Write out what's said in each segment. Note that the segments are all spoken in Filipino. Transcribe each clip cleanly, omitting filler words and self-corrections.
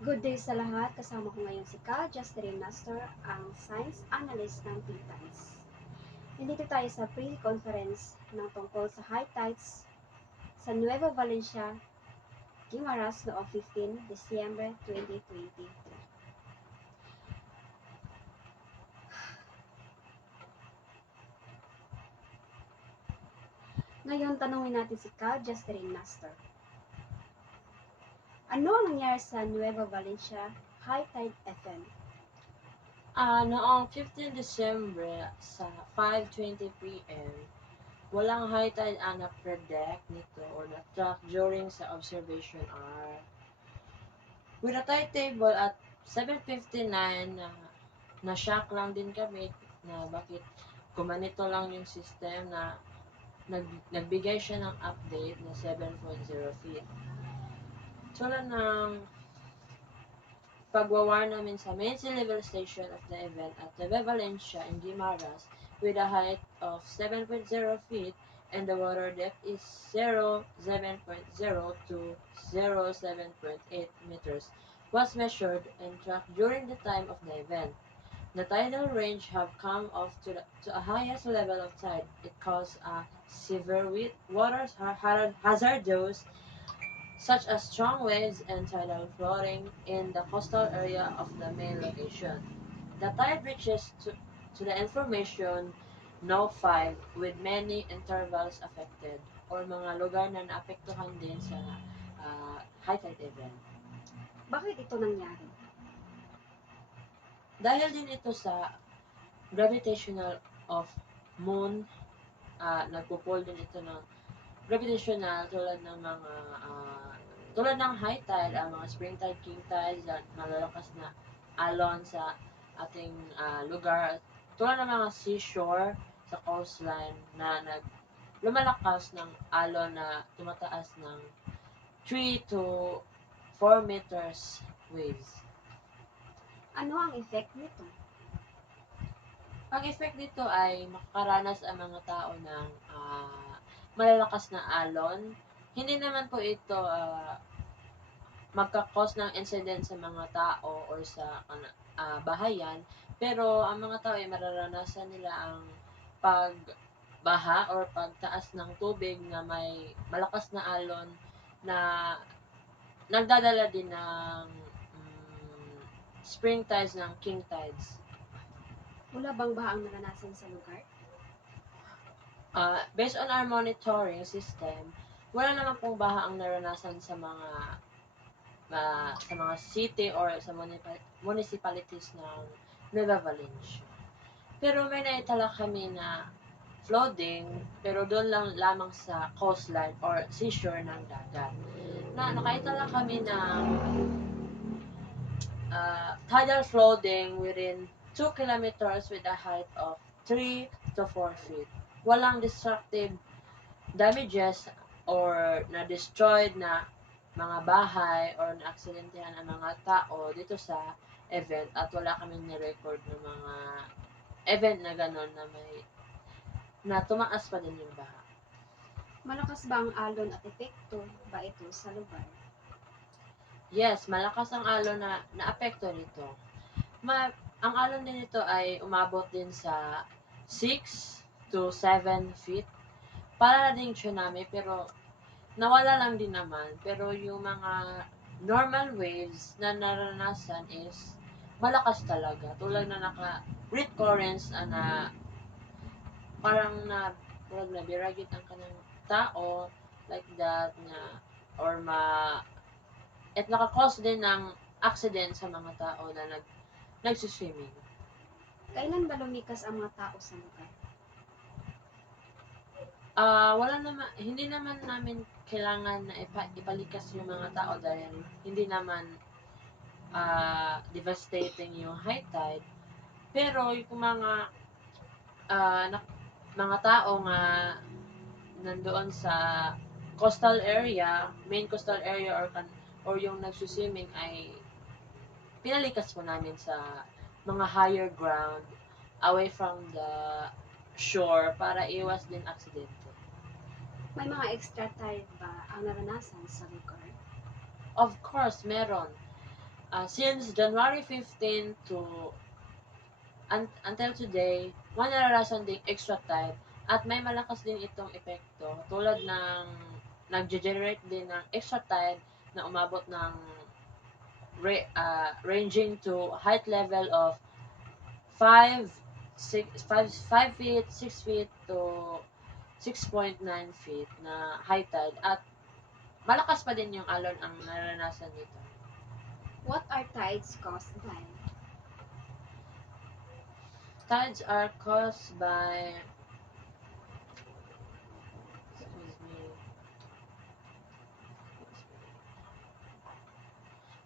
Good day sa lahat. Kasama ko ngayon si Ka, Justin Master, ang Science Analyst ng Philippines. Nandito tayo sa pre-conference ng tungkol sa high tides sa Nueva Valencia, Guimaras noong 15 December 2023. Ngayon, tanungin natin si Ka, Justin Master. Ano ang nangyari sa Nueva Valencia High Tide event? Noong 15 December sa 5:20 p.m., walang high tide ang na-predict nito or na-track during sa observation hour. With a tide table at 7:59 na-shock lang din kami na bakit kumanito lang yung system na nagbigay siya ng update na 7.0 feet. Tulad ng pagwawar namin sa main sea level station of the event at Nueva Valencia in Guimaras with a height of 7.0 feet and the water depth is 7.0 to 7.8 meters was measured and tracked during the time of the event. The tidal range have come off to a highest level of tide. It caused a severe water hazardous such as strong waves and tidal flooding in the coastal area of the main location. The tide reaches to the information no 5 with many intervals affected or mga lugar na naapektuhan din sa high tide event. Bakit ito nangyari? Dahil din ito sa gravitational of moon, nagpo-pull din ito ng gravitational tulad ng high tide, ang mga spring tide, king tide, malalakas na alon sa ating lugar. Tulad ng mga seashore sa coastline na lumalakas ng alon na tumataas ng 3 to 4 meters waves. Ano ang effect nito? Ang effect nito ay makakaranas ang mga tao ng malalakas na alon. Hindi naman po ito magka-cause ng incident sa mga tao or sa bahayan, pero ang mga tao ay mararanasan nila ang pagbaha or pagtaas ng tubig na may malakas na alon na nagdadala din ng spring tides ng king tides. Wala bang baha ang naranasan sa lugar? Based on our monitoring system, wala naman pong baha ang naranasan sa mga city or sa municipalities ng Nueva Valencia. Pero may naitala kami na flooding, pero doon lang lamang sa coastline or seashore ng dagat. Nakaitala kami ng tidal flooding within 2 kilometers with a height of 3 to 4 feet. Walang destructive damages or na-destroyed na mga bahay or na-aksidentahan ang mga tao dito sa event at wala kaming ni-record ng mga event na gano'n na tumaas pa din yung baha. Malakas ba ang alon at epekto ba ito sa lugar? Yes, malakas ang alon na naapekto nito. Ang alon din nito ay umabot din sa 6 to 7 feet. Para na ding tsunami pero nawala lang din naman. Pero yung mga normal waves na naranasan is malakas talaga. Tulad na rip currents na parang na biragit ang kanang tao like that na or at naka-cause din ng accident sa mga tao na nagsiswimming. Kailan ba lumikas ang mga tao sa lugar? Wala naman, hindi naman namin kailangan na ipalikas yung mga tao dahil hindi naman devastating yung high tide. Pero yung ah, na, mga tao nga nandoon sa coastal area, main coastal area or yung nagsuswimming ay pinalikas po namin sa mga higher ground away from the shore para iwas din aksidente. May mga extra tide ba ang naranasan sa lugar? Of course, meron. Since January 15 to until today, may naranasan ding extra tide at may malakas din itong epekto tulad ng nag-generate din ng extra tide na umabot ng ranging to height level of 5 feet, 6 feet to 6.9 feet na high tide at malakas pa din yung alon ang naranasan dito. What are tides caused by? Tides are caused by excuse me.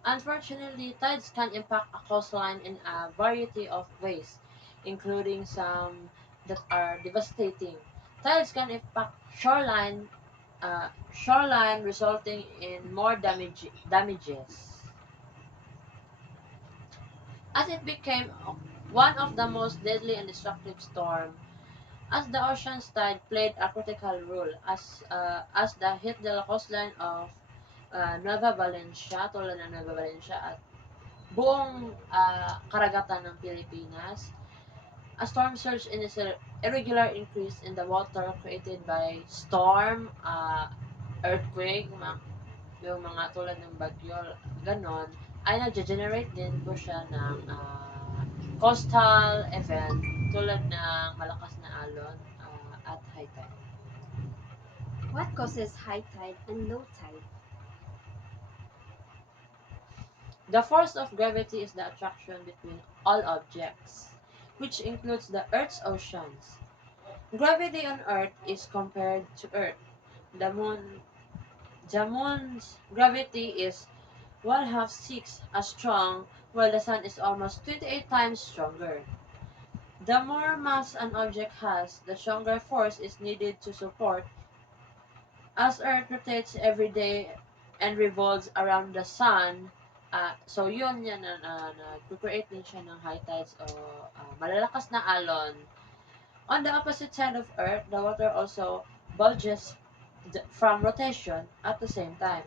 Unfortunately, tides can impact a coastline in a variety of ways, including some that are devastating. Tides can impact shoreline resulting in more damages. As it became one of the most deadly and destructive storms, as the ocean's tide played a critical role as the hit the coastline of Nueva Valencia, tulad ng Nueva Valencia at buong karagatan ng Pilipinas. A storm surge is an irregular increase in the water created by storm, earthquake, yung mga tulad ng bagyo, ganon, ay nag-generate din po siya ng coastal event tulad ng malakas na alon at high tide. What causes high tide and low tide? The force of gravity is the attraction between all objects, which includes the Earth's oceans. Gravity on Earth is compared to Earth. The moon, the moon's gravity is 1/2 as strong, while the sun is almost 28 times stronger. The more mass an object has, the stronger force is needed to support. As Earth rotates every day and revolves around the sun, so yun yan na create din siya ng high tides o malalakas na alon. On the opposite side of Earth, the water also bulges from rotation at the same time.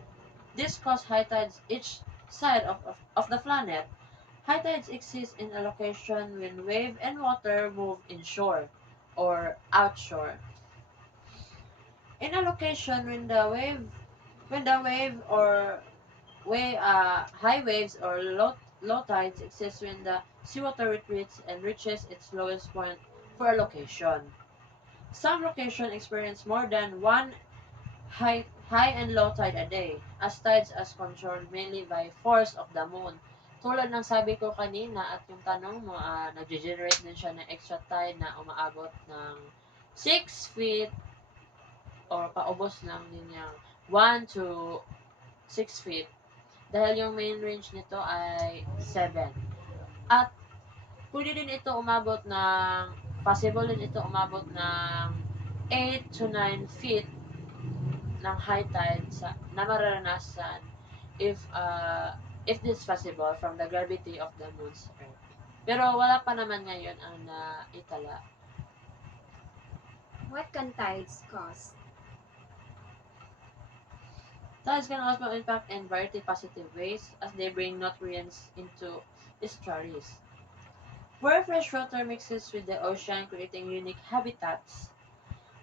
This causes high tides each side of the planet. High tides exist in a location when wave and water move inshore or outshore. In a location when the wave or high waves or low tides exist when the seawater retreats and reaches its lowest point for a location. Some locations experience more than one high and low tide a day, as tides as controlled mainly by force of the moon. Tulad ng sabi ko kanina at yung tanong mo, nag-generate din siya ng extra tide na umaabot ng 6 feet or paubos lang din yung 1 to 6 feet. Dahil yung main range nito ay 7. At pwede din ito umabot ng, possible din ito umabot ng 8 to 9 feet ng high tide na mararanasan if this possible from the gravity of the moon's earth. Pero wala pa naman ngayon ang naitala. What can tides cause? Tides can also impact in variety positive ways as they bring nutrients into estuaries, where fresh water mixes with the ocean, creating unique habitats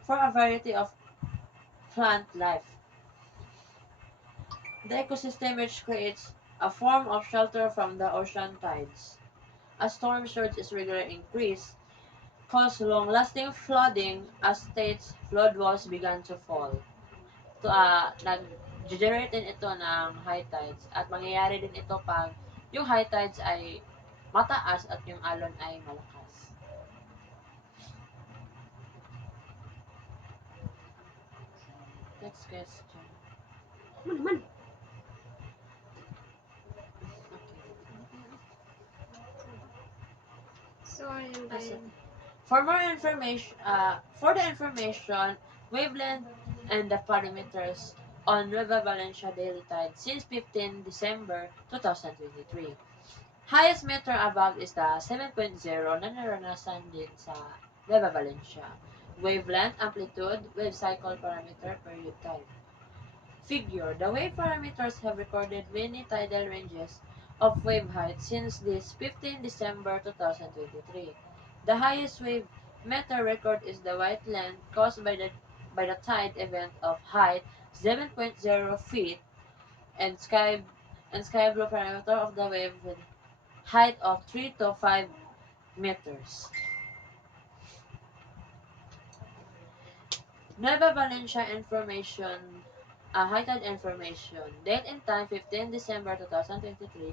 for a variety of plant life. The ecosystem which creates a form of shelter from the ocean tides. A storm surge is regular increase, cause long-lasting flooding as states flood walls began to fall. Nag-generate din ito ng high tides at mangyayari din ito pag yung high tides ay mataas at yung alon ay malakas. Next question. Ano naman? Okay. So, yun tayo. For the information, wavelength and the parameters on Nueva Valencia daily tide since 15 December 2023. Highest meter above is the 7.0 na naranasan din sa Nueva Valencia. Wavelength, amplitude, wave cycle parameter, period time. Figure. The wave parameters have recorded many tidal ranges of wave height since this 15 December 2023. The highest wave meter record is the white line caused by the tide event of height 7.0 feet and sky blue parameter of the wave with height of 3 to 5 meters. Nueva Valencia information, high tide information. Date and time 15 December 2023,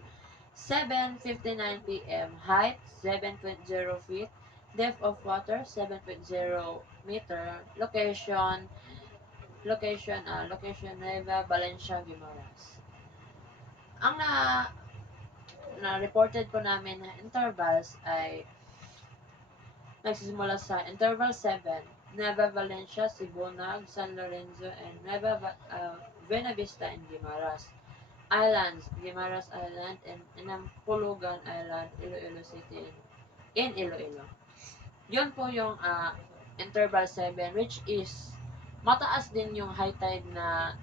7:59 p.m. Height 7.0 feet. Depth of water 7.0 meter. Location Nueva Valencia, Guimaras. Ang na reported po namin na intervals ay nagsisimula sa interval 7, Nueva Valencia, Sibonag, San Lorenzo, and Buena Vista and Guimaras. Islands, Guimaras Island, and Inampulugan Island, Iloilo City, in Iloilo. Yun po yung interval 7, which is mataas din yung high tide na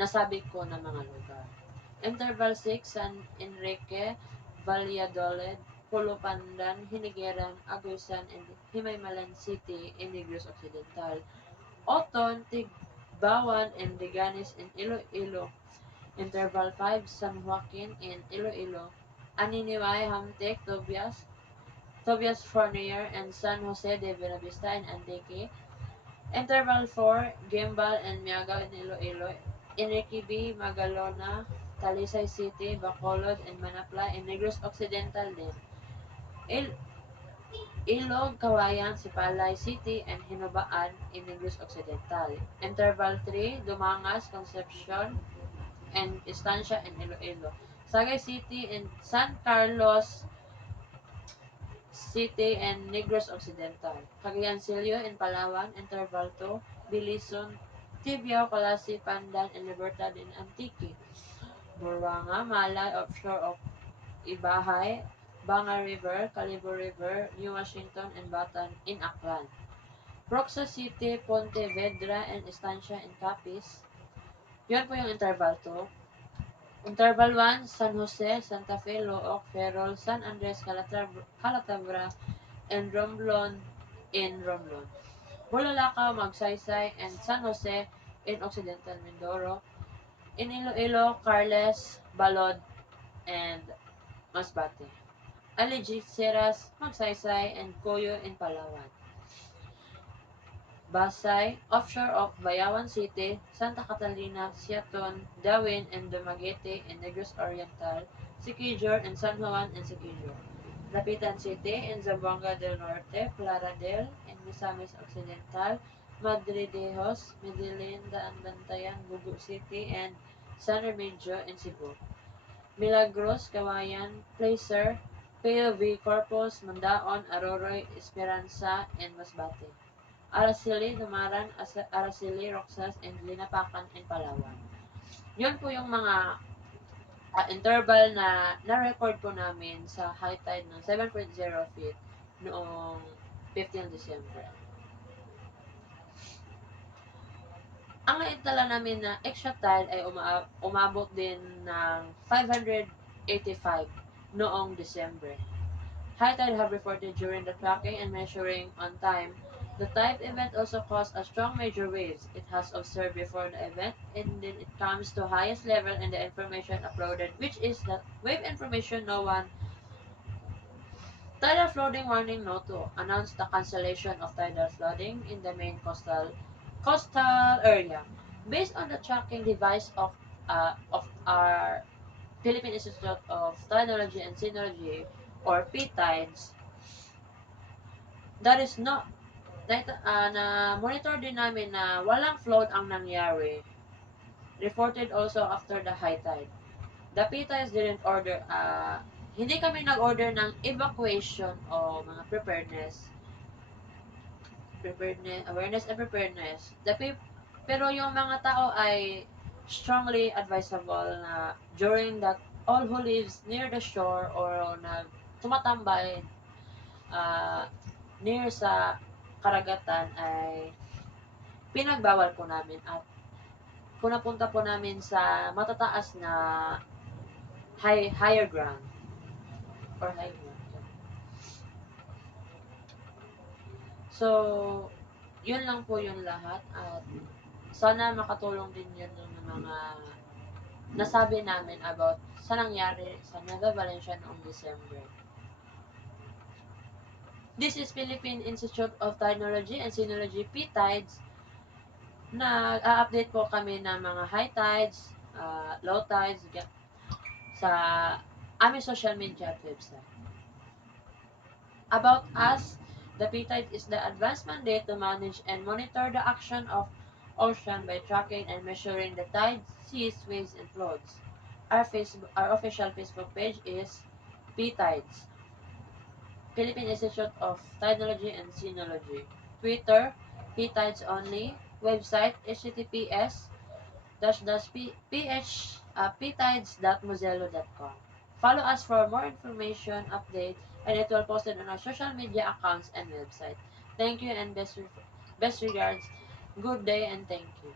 nasabi ko na mga lugar. Interval 6, San Enrique, Valladolid, Pulupandan, Hinigiran, Agusan, and Himaymalan City in Negros Occidental. Oton, Tigbawan, and Liganes in Iloilo. Interval 5, San Joaquin in Iloilo. Aniniway, Hamtek, Tobias Fournier, and San Jose de Buenavista in Antique. Interval 4, Gimbal and Miagaw in Iloilo. Enrique B. Magalona, Talisay City, Bacolod, and Manapla in Negros Occidental din. Ilog, Kawayan, Sipalay City, and Hinubaan in Negros Occidental. Interval 3, Dumangas, Concepcion, and Estancia in Iloilo. Sagay City and San Carlos City and Negros Occidental. Cagayancillo in Palawan, Interval 2, Bilison, Tibiao, Calasi, Pandan, and Libertad in Antique. Buruanga, Malay, offshore of Ibahay, Banga River, Calibo River, New Washington, and Batan in Aklan. Proxa City, Pontevedra, and Estancia in Capiz. Yun po yung Interval 2. Interval 1, San Jose, Santa Fe, Looc, Ferrol, San Andres, Calatabra, and Romblon in Romblon. Bulalakaw, Magsaysay, and San Jose in Occidental Mindoro. In Iloilo, Carles, Balod, and Masbate. Algeciras, Magsaysay, and Coyo in Palawan. Basay, offshore of Bayawan City, Santa Catalina, Siaton, Dawin, and Dumaguete in Negros Oriental, Siquijor, and San Juan and Siquijor. Lapitan City in Zamboanga del Norte, Plaradel in Misamis Occidental, Madridejos, Medellin, Daan Bantayan, Bugu City, and San Remigio in Cebu. Milagros, Kawayan, Placer, POV, Corpus, Mandaon, Aroroy, Esperanza, and Masbate. Araceli, Dumaran, Araceli, Roxas, and Linapakan, and Palawan. Yun po yung mga interval na na-record po namin sa high tide ng 7.0 feet noong 15 December. Ang naitala namin na extra tide ay umabot din ng 585 noong December. High tide have reported during the tracking and measuring on time. The tide event also caused a strong major waves it has observed before the event, and then it comes to highest level in the information uploaded, which is the wave information no one. Tidal flooding warning noto announced the cancellation of tidal flooding in the main coastal area. Based on the tracking device of our Philippine Institute of Technology and Synology, or PTIDES, that is no na monitor din namin na walang flood ang nangyari. Reported also after the high tide. The PTIDES didn't order hindi kami nag-order ng evacuation o mga awareness and preparedness. Pero yung mga tao ay strongly advisable na during that all who lives near the shore or na tumatambay near sa karagatan ay pinagbawal po namin at kung napunta po namin sa matataas na higher ground or high ground. So, yun lang po yung lahat at sana makatulong din yun ng mga nasabi namin about sa nangyari sa Nueva Valencia noong December. This is Philippine Institute of Technology and Sinology P-Tides. Nag-update po kami ng mga high tides, low tides sa aming social media at website. About us, the P-Tide is the advanced mandate to manage and monitor the action of ocean by tracking and measuring the tides, seas, waves, and floods. Our official Facebook page is P-Tides, Philippine Institute of Technology and Sinology. Twitter, P-Tides only. Website, https ptides.mozelo.com. Follow us for more information, update, and it will posted on our social media accounts and website. Thank you and best regards. Good day and thank you.